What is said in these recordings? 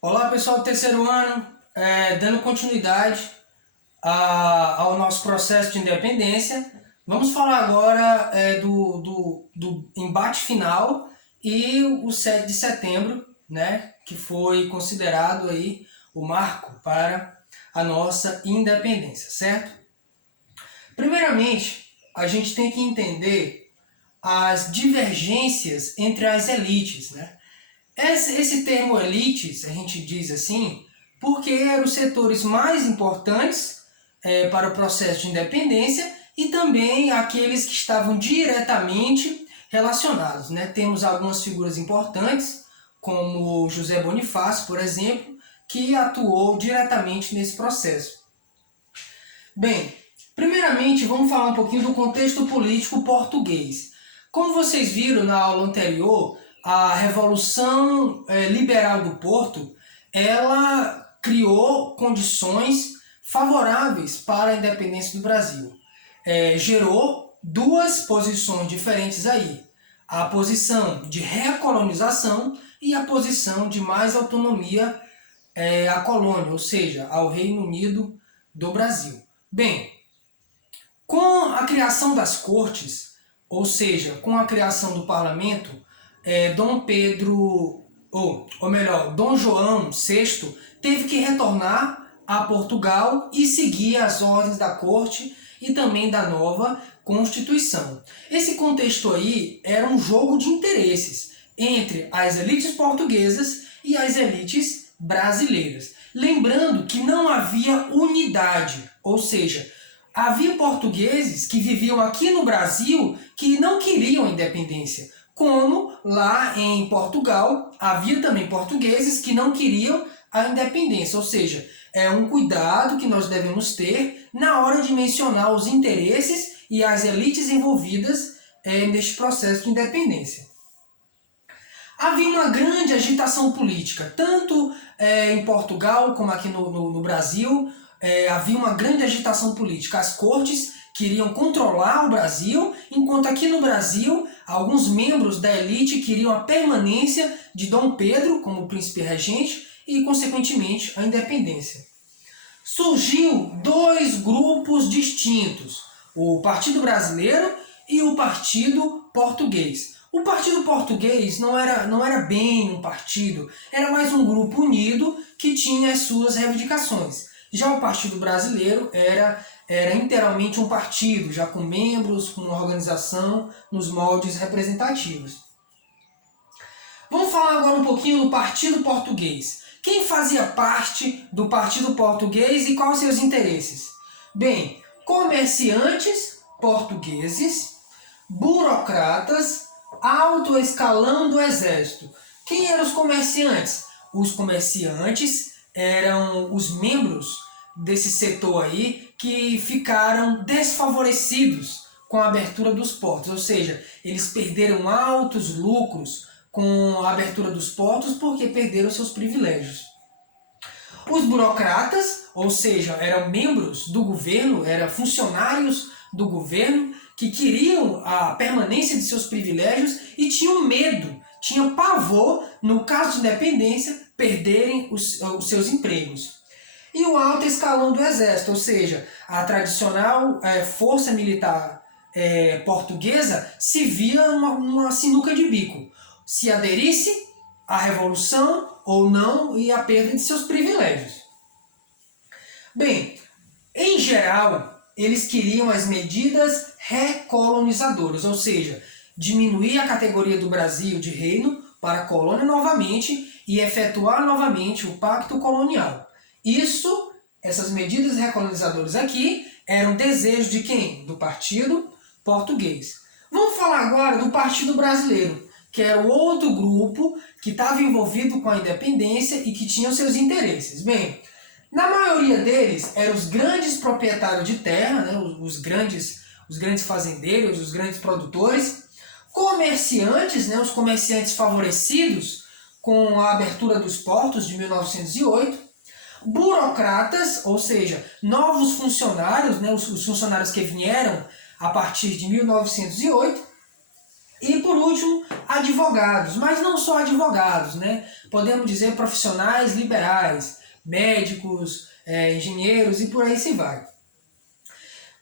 Olá pessoal do terceiro ano, dando continuidade ao nosso processo de independência, vamos falar agora do embate final e o 7 de setembro, né, que foi considerado aí o marco para a nossa independência, certo? Primeiramente, a gente tem que entender as divergências entre as elites, né? Esse termo elites, a gente diz assim, porque eram os setores mais importantes para o processo de independência e também aqueles que estavam diretamente relacionados. Né? Temos algumas figuras importantes, como José Bonifácio, por exemplo, que atuou diretamente nesse processo. Bem, primeiramente vamos falar um pouquinho do contexto político português. Como vocês viram na aula anterior, a Revolução Liberal do Porto, ela criou condições favoráveis para a independência do Brasil. Gerou duas posições diferentes aí. A posição de recolonização e a posição de mais autonomia à colônia, ou seja, ao Reino Unido do Brasil. Bem, com a criação das cortes, ou seja, com a criação do parlamento, Dom Pedro, ou melhor, Dom João VI teve que retornar a Portugal e seguir as ordens da corte e também da nova Constituição. Esse contexto aí era um jogo de interesses entre as elites portuguesas e as elites brasileiras. Lembrando que não havia unidade, ou seja, havia portugueses que viviam aqui no Brasil que não queriam a independência, como lá em Portugal havia também portugueses que não queriam a independência, ou seja, é um cuidado que nós devemos ter na hora de mencionar os interesses e as elites envolvidas neste processo de independência. Havia uma grande agitação política, tanto em Portugal como aqui no Brasil. Havia uma grande agitação política. As cortes queriam controlar o Brasil, enquanto aqui no Brasil, alguns membros da elite queriam a permanência de Dom Pedro como príncipe regente e, consequentemente, a independência. Surgiu dois grupos distintos, o Partido Brasileiro e o Partido Português. O Partido Português não era bem um partido, era mais um grupo unido que tinha as suas reivindicações. Já o Partido Brasileiro era inteiramente um partido, já com membros, com uma organização nos moldes representativos. Vamos falar agora um pouquinho do Partido Português. Quem fazia parte do Partido Português e quais seus interesses? Bem, comerciantes portugueses, burocratas, alto escalão do exército. Quem eram os comerciantes? Os comerciantes eram os membros desse setor aí que ficaram desfavorecidos com a abertura dos portos, ou seja, eles perderam altos lucros com a abertura dos portos porque perderam seus privilégios. Os burocratas, ou seja, eram membros do governo, eram funcionários do governo que queriam a permanência de seus privilégios e tinham medo, tinham pavor, no caso de independência, perderem os seus empregos. E o alto escalão do exército, ou seja, a tradicional força militar portuguesa se via uma sinuca de bico. Se aderisse à revolução ou não e a perda de seus privilégios. Bem, em geral, eles queriam as medidas recolonizadoras, ou seja, diminuir a categoria do Brasil de reino para colônia novamente e efetuar novamente o pacto colonial. Essas medidas recolonizadoras aqui eram desejos de quem? Do Partido Português. Vamos falar agora do Partido Brasileiro, que era o outro grupo que estava envolvido com a independência e que tinha seus interesses. Bem, na maioria deles eram os grandes proprietários de terra, né, os grandes fazendeiros, os grandes produtores, comerciantes, né, os comerciantes favorecidos com a abertura dos portos de 1908, burocratas, ou seja, novos funcionários, né, os funcionários que vieram a partir de 1908, E por último, advogados, mas não só advogados, né? Podemos dizer profissionais liberais, médicos, engenheiros e por aí se vai. O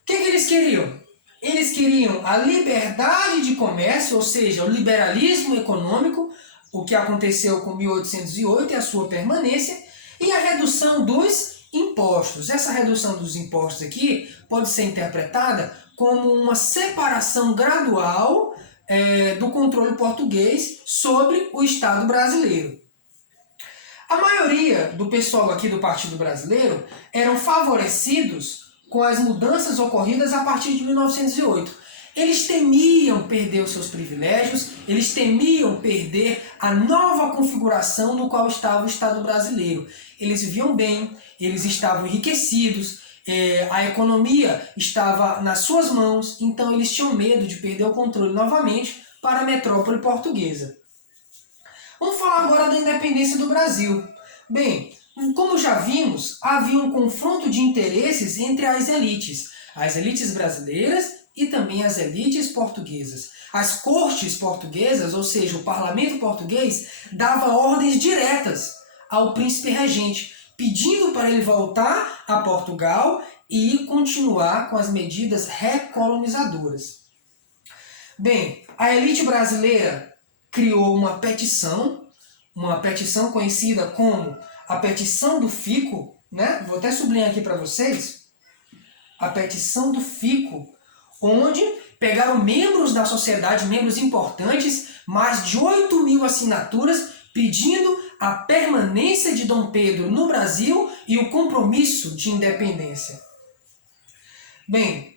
que eles queriam? Eles queriam a liberdade de comércio, ou seja, o liberalismo econômico, o que aconteceu com 1808 e a sua permanência, e a redução dos impostos. Essa redução dos impostos aqui pode ser interpretada como uma separação gradual do controle português sobre o Estado brasileiro. A maioria do pessoal aqui do Partido Brasileiro eram favorecidos com as mudanças ocorridas a partir de 1908. Eles temiam perder os seus privilégios, eles temiam perder a nova configuração no qual estava o Estado brasileiro. Eles viviam bem, eles estavam enriquecidos, a economia estava nas suas mãos, então eles tinham medo de perder o controle novamente para a metrópole portuguesa. Vamos falar agora da independência do Brasil. Bem, como já vimos, havia um confronto de interesses entre as elites brasileiras e também as elites portuguesas. As cortes portuguesas, ou seja, o parlamento português, dava ordens diretas ao príncipe regente, pedindo para ele voltar a Portugal e continuar com as medidas recolonizadoras. Bem, a elite brasileira criou uma petição conhecida como a Petição do Fico, né? Vou até sublinhar aqui para vocês, a Petição do Fico, onde pegaram membros da sociedade, membros importantes, mais de 8.000 assinaturas, pedindo a permanência de Dom Pedro no Brasil e o compromisso de independência. Bem,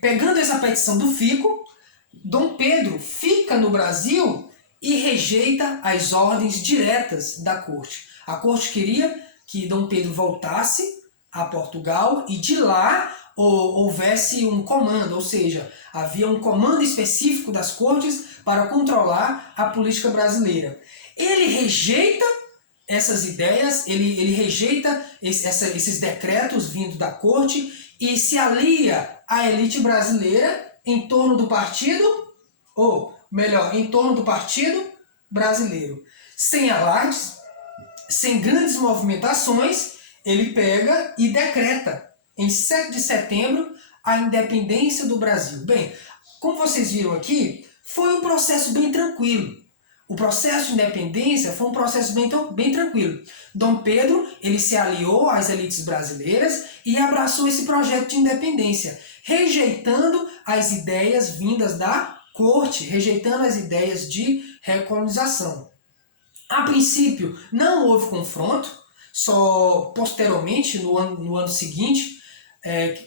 pegando essa petição do Fico, Dom Pedro fica no Brasil e rejeita as ordens diretas da corte. A corte queria que Dom Pedro voltasse a Portugal e de lá houvesse um comando, ou seja, havia um comando específico das cortes para controlar a política brasileira. Ele rejeita essas ideias, ele rejeita esses decretos vindos da corte e se alia à elite brasileira em torno do partido, ou melhor, em torno do Partido Brasileiro. Sem alardes, sem grandes movimentações, ele pega e decreta, em 7 de setembro, a independência do Brasil. Bem, como vocês viram aqui, foi um processo bem tranquilo. O processo de independência foi um processo bem tranquilo. Dom Pedro ele se aliou às elites brasileiras e abraçou esse projeto de independência, rejeitando as ideias vindas da corte, rejeitando as ideias de recolonização. A princípio, não houve confronto, só posteriormente, no ano seguinte,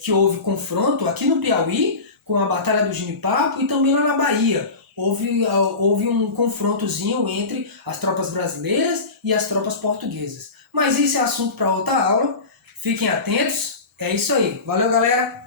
que houve confronto aqui no Piauí, com a Batalha do Genipapo e também lá na Bahia. Houve um confrontozinho entre as tropas brasileiras e as tropas portuguesas. Mas isso é assunto para outra aula. Fiquem atentos. É isso aí. Valeu, galera!